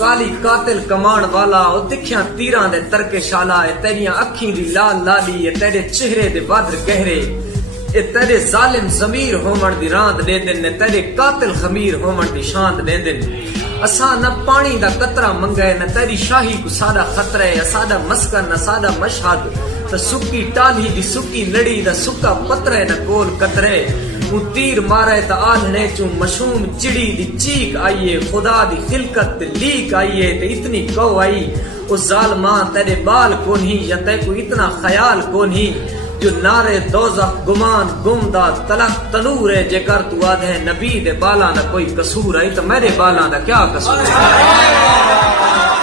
काली कातिल कमान वाला ओ तिखिया तीरां दे तरकेशाला ए तेरियां अखीं दी लाल लाली ए तेरे चेहरे दे वादर गहरे ए तेरे जालिम ज़मीर होमण दी रांद देंदे ने तेरे कातिल खमीर होमण दी शांत देंदे असा न पानी दा कतरा मंगे न तेरी शाही को सादा खतरा है सादा मस्कन न सादा मशहद त सुक्की टाली दी सुक्की लड़ी दा सुक्का पत्रे न कोल कतरे उ तीर मारे त आलने चू मशूम चिड़ी दी चीक आईए खुदा दी खिलकत लीक आईए ते इतनी कौ आई ओ जालमा तेरे बाल कोनी या ते को इतना ख्याल कोनी जो नारे दोज़ख गुमान गुमदा तलख तनूर है जेकर तू आधे नबी दे बाला ना कोई कसूर है तो मेरे बाला दा क्या कसूर है।